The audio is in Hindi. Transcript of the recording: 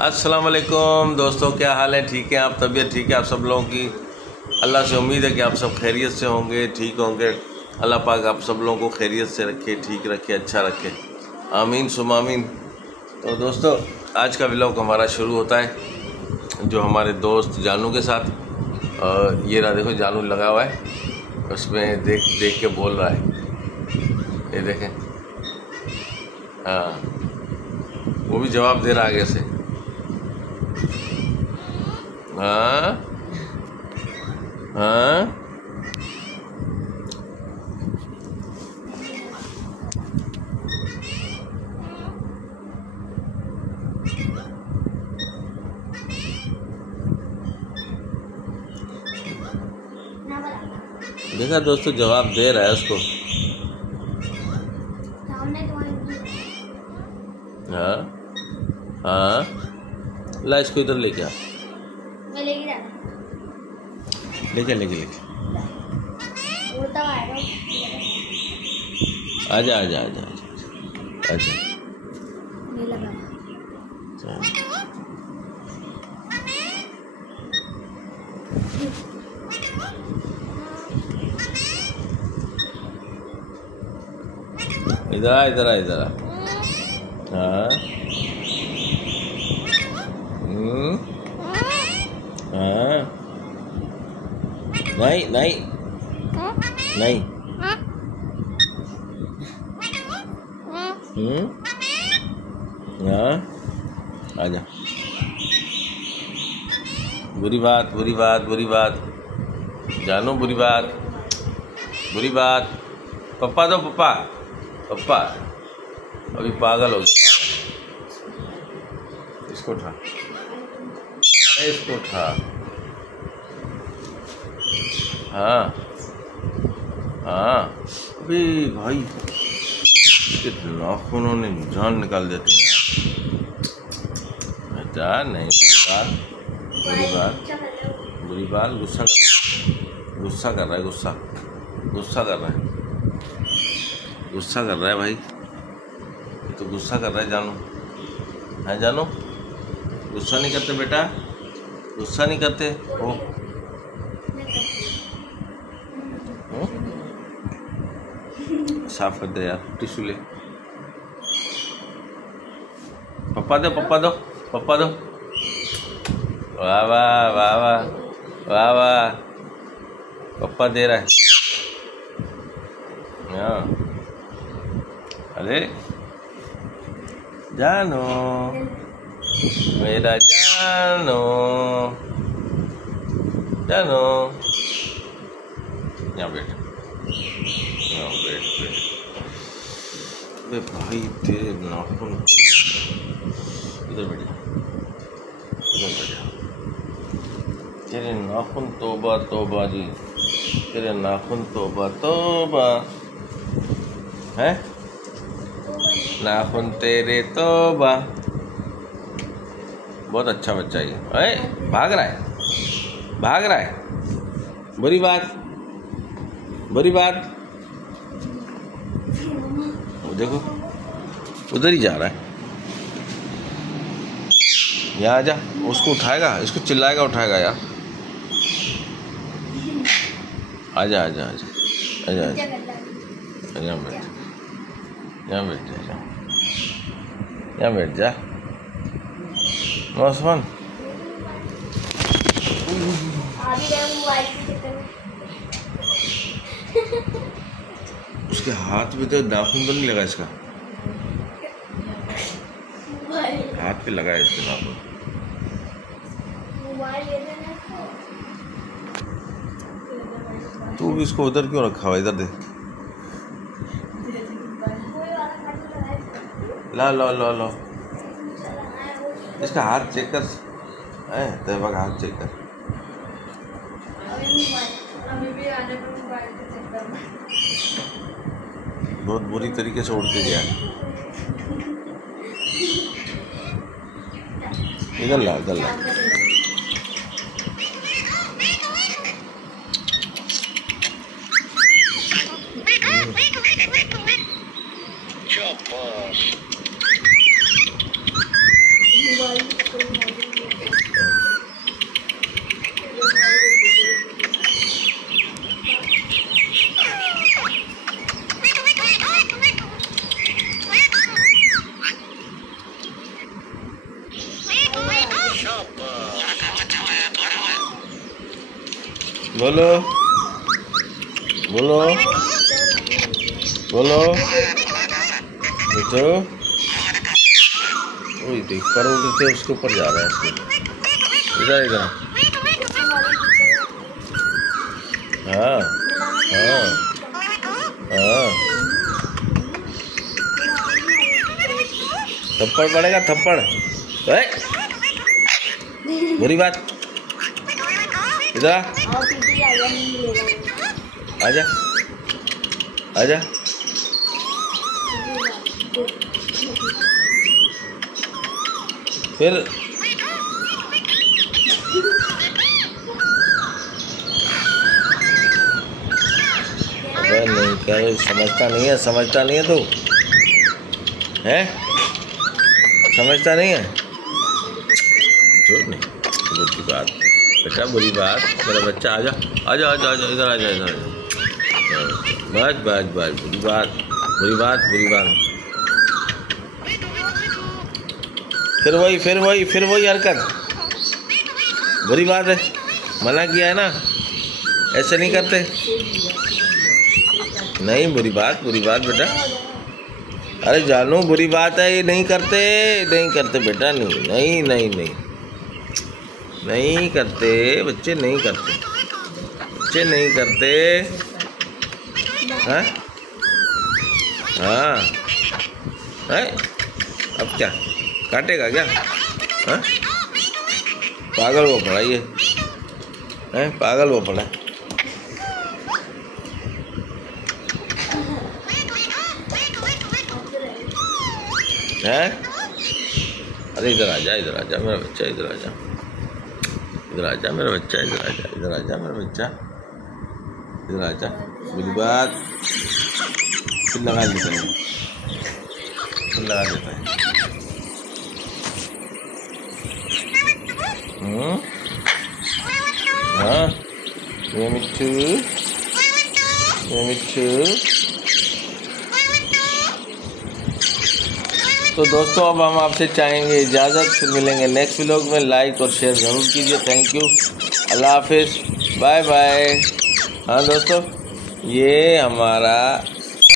अस्सलाम वालेकुम दोस्तों, क्या हाल है? ठीक है आप? तबीयत ठीक है आप सब लोगों की? अल्लाह से उम्मीद है कि आप सब खैरियत से होंगे, ठीक होंगे। अल्लाह पाक आप सब लोगों को खैरियत से रखे, ठीक रखे, अच्छा रखे, आमीन सुम आमीन। तो दोस्तों आज का व्लॉग हमारा शुरू होता है जो हमारे दोस्त जानू के साथ। ये रहा देखो, जानू लगा हुआ है, उसमें देख के बोल रहा है, ये देखें। हाँ, वो भी जवाब दे रहा है आगे से। हाँ हाँ देखा दोस्तों, जवाब दे रहा है उसको। हाँ हाँ, ला इसको इधर लेके आ, लेके आजा आजा आजा आजा आजा। इधर आ इधर आ इधर आ। हाँ हाँ, नहीं नहीं नहीं। हाँ आजा। बुरी बात बुरी बात बुरी बात जानू, बुरी बात बुरी बात। पप्पा दो, पप्पा पप्पा अभी पागल हो गया। इसको उठा, इसको उठा। हाँ हाँ, अभी भाई इसके नाखूनों ने जान निकाल देते हैं। बेटा नहीं, बुरी बात बुरी बात। गुस्सा कर रहा है, गुस्सा कर रहा है, गुस्सा कर रहा है भाई, ये तो गुस्सा कर रहा है जानू। है जानू, गुस्सा नहीं करते बेटा, गुस्सा नहीं करते ओ। साफ कर दे यार, टिश्यू ले। पप्पा दो पप्पा दो पप्पा दो। वाह वाह वाह वाह वाह वाह, पप्पा दे रहा है। हाँ, अरे जानू मेरा जानू, जानू यहाँ बैठ, यहाँ बैठ। अरे भाई तेरे नाखून, इधर बैठ जा, इधर बैठ जा। तेरे नाखून तौबा तौबा जी, तेरे नाखून तौबा तौबा है, नाखून तेरे तौबा। बहुत अच्छा बच्चा ये। अरे भाग रहा है, भाग रहा है। बुरी बात बुरी बात। देखो उधर ही जा रहा है। यहाँ आजा, उसको उठाएगा, इसको चिल्लाएगा, उठाएगा यार। आजा आजा आजा आजा आजा, यहाँ बैठ, यहाँ बैठ जा, यहाँ बैठ जा मौसम। उसके हाथ में तो नाखून तो नहीं लगा, इसका हाथ पे लगा है इसके नाखून। तू भी इसको उधर क्यों रखा हुआ? इधर दे, ला लो लो लो। इसका हाथ चेक कर, तैयबा का हाथ चेक कर। बहुत बुरी तरीके से उड़ के गया। इधर ला, इधर ला। बोलो बोलो बोलो बेटो। वही देख पर उड़ते उसके ऊपर जा रहा है इसके जाएगा। हाँ हाँ हाँ थप्पड़ पड़ेगा थप्पड़। बुरी बात। इधर आजा आजा। फिर अबे नहीं कर, समझता नहीं है, समझता नहीं है तू है, समझता नहीं है। जो नहीं बुरी बात बेटा, बुरी बात। मेरा बच्चा आजा आजा आजा आजा इधर आजा इधर आजा। बस बस बस बुरी बात बुरी बात बुरी बात। फिर वही हरकत। बुरी बात है, मना किया है ना, ऐसे नहीं करते। नहीं बुरी बात बेटा। अरे जानू बुरी बात है, ये नहीं करते बेटा। नहीं करते बच्चे, नहीं करते हाँ हाँ है। अब क्या काटेगा क्या? हाँ पागल वो पड़ा ये है, पागल वो पड़ा। है अरे इधर आजा मेरा बच्चा, इधर आजा मेरा बच्चा, इधर आजा मेरा बच्चा, इधर आजा। बुरी बात। फिर लगा देता है, हाँ ये मिट्टू। तो दोस्तों अब हम आपसे चाहेंगे इजाज़त, फिर मिलेंगे नेक्स्ट व्लॉग में। लाइक और शेयर ज़रूर कीजिए। थैंक यू, अल्लाह हाफिज़, बाय बाय। हाँ दोस्तों, ये हमारा